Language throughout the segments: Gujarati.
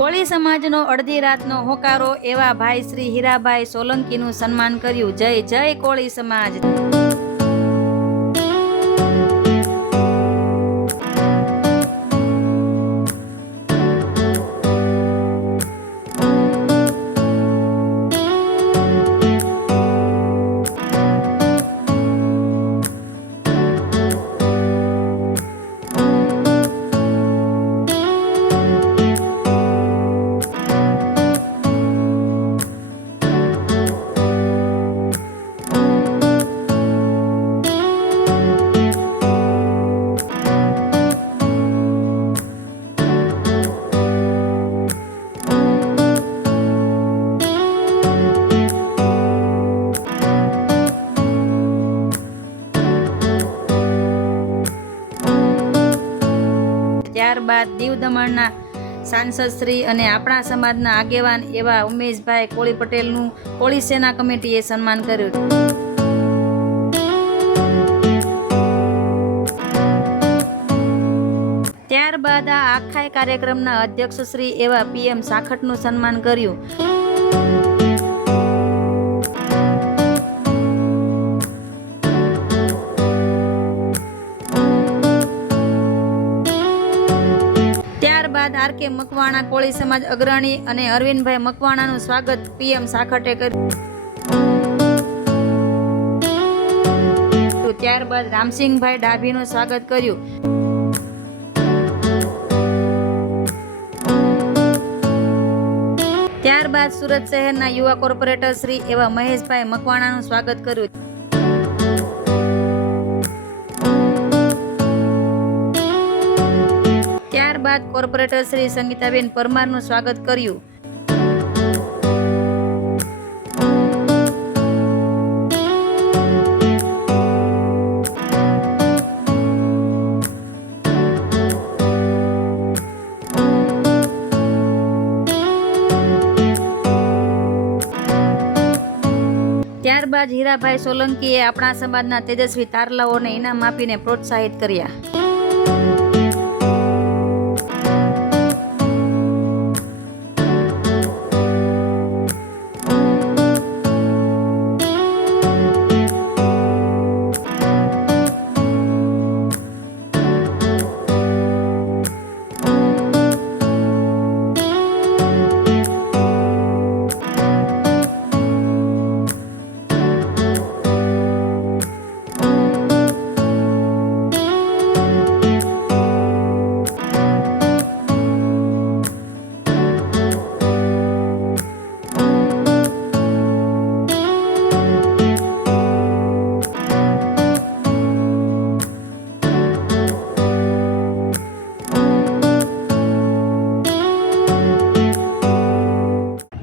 કોળી સમાજનો અડધી રાતનો હોકારો એવા ભાઈ શ્રી હીરાભાઈ સોલંકીનું સન્માન કર્યું. જય જય કોળી સમાજ. ત્યારબાદ દીવ દમણના સાંસદ શ્રી અને આપણા સમાજના આગેવાન એવા ઉમેશભાઈ કોળી પટેલનું કોળી સેના કમિટીએ સન્માન કર્યું. ત્યારબાદ આ આખા કાર્યક્રમના અધ્યક્ષ શ્રી એવા PM સાખટનું સન્માન કર્યું. ત્યારબાદ RK મકવાણા કોળી સમાજ અગ્રણી અને અરવિંદભાઈ મકવાણાનું સ્વાગત PM સાખટે કર્યું. ત્યારબાદ રામસિંહભાઈ ડાભીનું સ્વાગત કર્યું. ત્યારબાદ સુરત શહેરના યુવા કોર્પોરેટર શ્રી એવા મહેશભાઈ મકવાણાનું સ્વાગત કર્યું. ત્યારબાદ કોર્પોરેટર શ્રી સંગીતાબેન પરમારનું સ્વાગત કર્યું. ત્યારબાદ હીરાભાઈ સોલંકીએ આપણા સમાજના તેજસ્વી તારલાઓને ઇનામ આપીને પ્રોત્સાહિત કર્યા.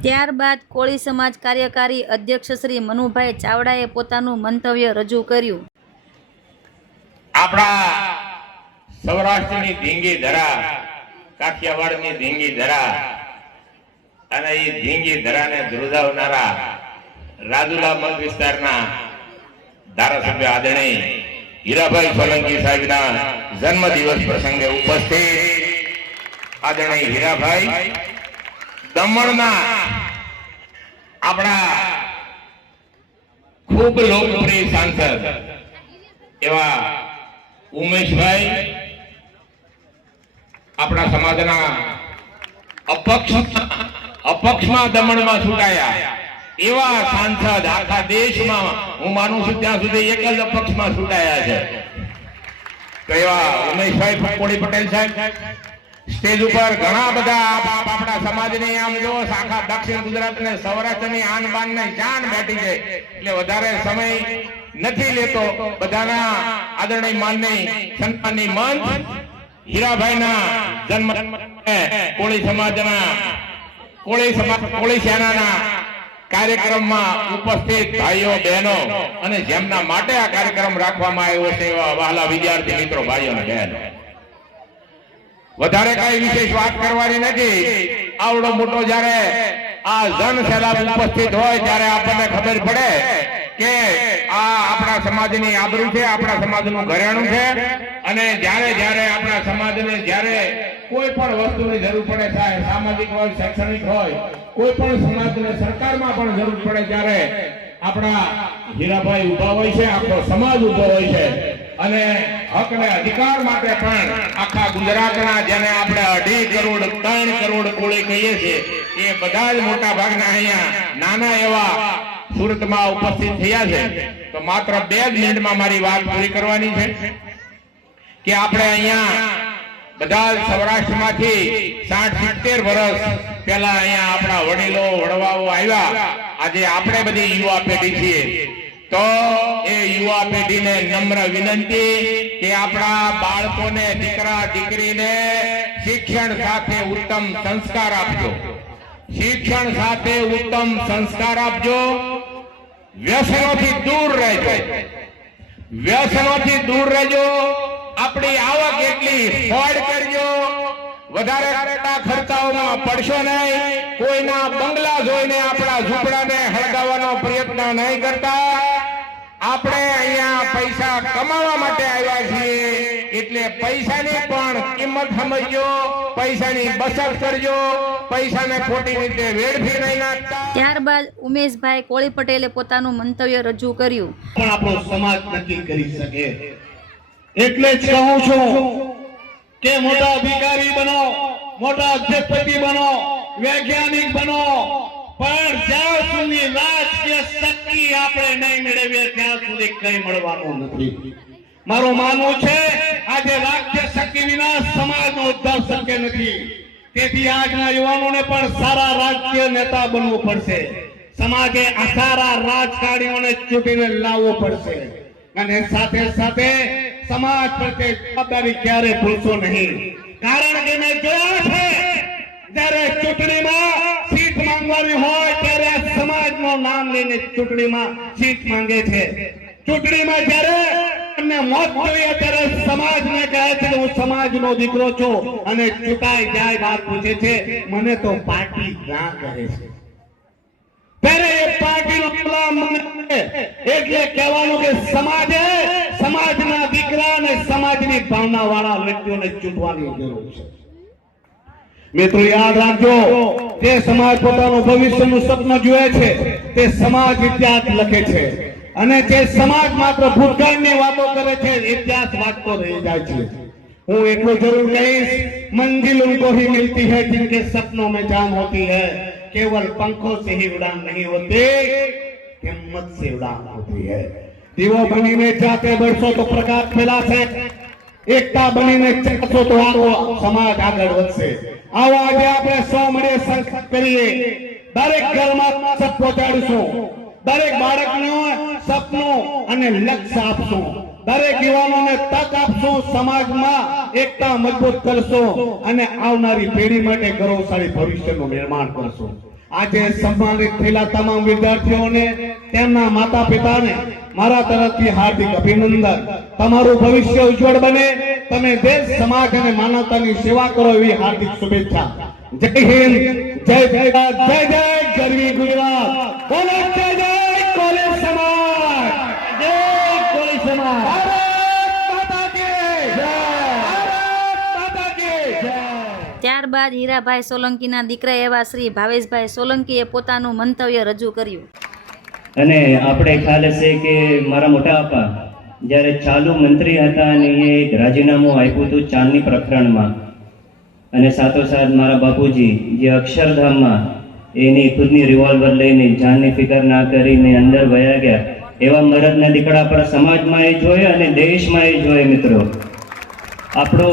ત્યારબાદ કોળી સમાજ કાર્યકારી અધ્યક્ષ શ્રી મનુભાઈ ચાવડાએ પોતાનું મંતવ્ય રજૂ કર્યું. આપણા સૌરાષ્ટ્રની ધીંગી ધરા, કાઠિયાવાડની ધીંગી ધરા અને એ ધીંગી ધરાને ધ્રુજાવનારા રાજુલા મત વિસ્તારના ધારાસભ્ય આદરણીય હીરાભાઈ સોલંકી સાહેબના જન્મદિવસ પ્રસંગે ઉપસ્થિત આદરણીય હીરાભાઈ, દમણના આપણા ખૂબ લોકપ્રિય સાંસદ એવા ઉમેશભાઈ, આપણા સમાજના અપક્ષમાં દમણમાં છૂટાયા એવા સાંસદ આખા દેશમાં હું માનું છું ત્યાં સુધી એક જ અપક્ષમાં છૂટાયા છે. તો એવા ઉમેશભાઈ કોળી પટેલ સાહેબ સ્ટેજ ઉપર ઘણા બધા આપણા સમાજની આમ જો આખા દક્ષિણ ગુજરાત ને સૌરાષ્ટ્રની આન બાન ને જાન બેઠી છે એટલે વધારે સમય નથી લેતો. બધાના આદરણીય માનની સન્માનની મંચ હીરાભાઈના જન્મ કોળી સમાજના કોળી સેનાના કાર્યક્રમમાં ઉપસ્થિત ભાઈઓ બહેનો અને જેમના માટે આ કાર્યક્રમ રાખવામાં આવ્યો છે એવા વહાલા વિદ્યાર્થી મિત્રો, ભાઈઓ અને બહેનો, વધારે કઈ વિશેષ વાત કરવાની નથી. આવડો મોટો જયારે આ જન સૈલાબ ઉપસ્થિત હોય ત્યારે આપણને ખબર પડે કે આ આપણા સમાજની આબરૂ છે, આપણા સમાજનું ઘરેણું છે, અને જ્યારે જ્યારે આપણા સમાજને જ્યારે કોઈ પણ વસ્તુની જરૂર પડે, ચાહે સામાજિક હોય, શૈક્ષણિક હોય, કોઈ પણ સમાજને સરકારમાં પણ જરૂર પડે ત્યારે આપણા હીરાભાઈ ઉભા હોય છે, આખો સમાજ ઉભો હોય છે. અને હક અને અધિકાર માટે પણ આખા ગુજરાતના જેને આપણે 2.5 કરોડ 3 કરોડ કોળી કહીએ છીએ એ બધા જ મોટા ભાગના અહીંયા નાના એવા સુરતમાં ઉપસ્થિત થયા છે. તો માત્ર 2 મિનિટમાં મારી વાત પૂરી કરવાની છે કે આપણે અહીંયા બધા સૌરાષ્ટ્રમાંથી 60-70 વર્ષ પહેલા અહીંયા આપણા વડીલો વડવાઓ આવ્યા. આજે આપણે બધી યુવા પેઢી છીએ, તો એ યુવા પેઢીને નમ્ર વિનંતી કે આપણા બાળકોને, દીકરા દીકરીને શિક્ષણ સાથે ઉત્તમ સંસ્કાર આપજો. શિક્ષણ સાથે ઉત્તમ સંસ્કાર આપજો. વ્યસનોથી દૂર રહેજો, વ્યસનોથી દૂર રહેજો. આપણી આવક એટલી ફોડ કરજો, વધારે ખર્ચાઓમાં પડશો નહીં. કોઈના બંગલા જોઈને આપણા ઝૂંપડાને હળગાવવાનો પ્રયત્ન નહીં કરતા. આપણે અહીંયા પૈસા કમાવા માટે આવ્યા છીએ, એટલે પૈસાની પણ કિંમત સમજજો, પૈસાની બચત કરજો, પૈસાને ખોટી રીતે વેડફી નહીં નાખતા. ત્યારબાદ ઉમેશભાઈ કોળી પટેલે પોતાનું મંતવ્ય રજૂ કર્યું. પણ આપણો સમાજ નક્કી કરી શકે. એટલે જ કહું છું કે મોટા અધિકારી બનો, મોટા અધ્યક્ષપતિ બનો, વૈજ્ઞાનિક બનો, પણ જ્યાં સુધી રાજકીય શક્તિ આપણે નહીં મેળવીએ ત્યાં સુધી કંઈ મળવાનું નથી. મારું માનવું છે આજે રાજકીય શક્તિ વિના સમાજનો ઉદ્ધાર શક્ય નથી. તેથી આજના યુવાનોને પણ સારા રાજકીય નેતા બનવું પડશે. સમાજે સારા રાજકારણીઓને ચૂંટીને લાવવો પડશે, અને સાથે સાથે સમાજ પ્રત્યે જવાબદારી ક્યારે ભૂલશો નહીં. કારણ કે મેં જોયા છે જ્યારે ચૂંટણીમાં સીટ માંગવાની હોય ત્યારે સમાજનું નામ લઈને ચૂંટણીમાં સીટ માંગે છે. ચૂંટણીમાં જ્યારે એમને મોત જોઈએ ત્યારે સમાજને કહે છે કે હું સમાજનો દીકરો છું, અને ચૂંટાઈ જાય બાદ પૂછે છે મને તો પાર્ટી ના કહે છે. ત્યારે એ પાર્ટીનો ગુલામ મને એટલે કહેવાનું કે સમાજે સમાજના દીકરા અને સમાજની ભાવના વાળા વ્યક્તિઓને ચૂંટવાની જરૂર છે. મિત્રો યાદ રાખજો, જે સમાજ પોતાનું ભવિષ્યનું સપનું જુએ છે તે સમાજ ઇતિહાસ લખે છે, અને જે સમાજ માત્ર ભૂતકાળની વાતો કરે છે ઇતિહાસ વાંચતો રહી જાય છે. હું એટલું જરૂર કહીશ, મંजिल उनको ही मिलती है जिनके सपनों में जान होती है. केवल पंखों से ही उड़ान नहीं होती, हिम्मत से उड़ान होती है. દીવો બનીને જાતે બળશો તો પ્રકાશ ફેલાશે, એકતા બનીને ચાલશો તો આખો સમાજ આગળ વધશે. આવો આજે આપણે સૌ મળીએ સંકલ્પ કરીએ, દરેક ઘરમાં સપ પહોંચાડીશું, દરેક બાળકને સપનું અને લક્ષ્ય આપશું, દરેક યુવાનોને તક આપશું, સમાજમાં એકતા મજબૂત કરશું, અને આવનારી પેઢી માટે ગૌરવશાળી ભવિષ્યનું નિર્માણ કરશું. આજે સન્માનિત થયેલા તમામ વિદ્યાર્થીઓને, તેમના માતા પિતાને મારા તરફથી હાર્દિક અભિનંદન. તમારું ભવિષ્ય ઉજ્જવળ બને, તમે દેશ, સમાજ અને માનવતાની સેવા કરો એવી હાર્દિક શુભેચ્છા. જય હિન્દ, જય ભારત, જય જય ગરવી ગુજરાત, બોલો જય જય કોળી સમાજ, જય કોળી સમાજ, ભારત માતા કી જય, ભારત માતા કી જય. ત્યારબાદ હીરાભાઈ સોલંકીના દીકરા એવા શ્રી ભાવેશભાઈ સોલંકીએ પોતાનું મંતવ્ય રજૂ કર્યું. અને આપણે ખ્યાલ હશે કે મારા મોટા બાપા જ્યારે ચાલુ મંત્રી હતા અને એ એક રાજીનામું આપ્યું હતું ચાંદની પ્રકરણમાં, અને સાથોસાથ મારા બાપુજી જે અક્ષરધામમાં એની ખુદની રિવોલ્વર લઈને જાનની ફિકર ના કરીને અંદર વયા ગયા, એવા મરદના દીકરા આપણા સમાજમાં એ જોઈએ અને દેશમાં એ જોઈએ. મિત્રો આપણો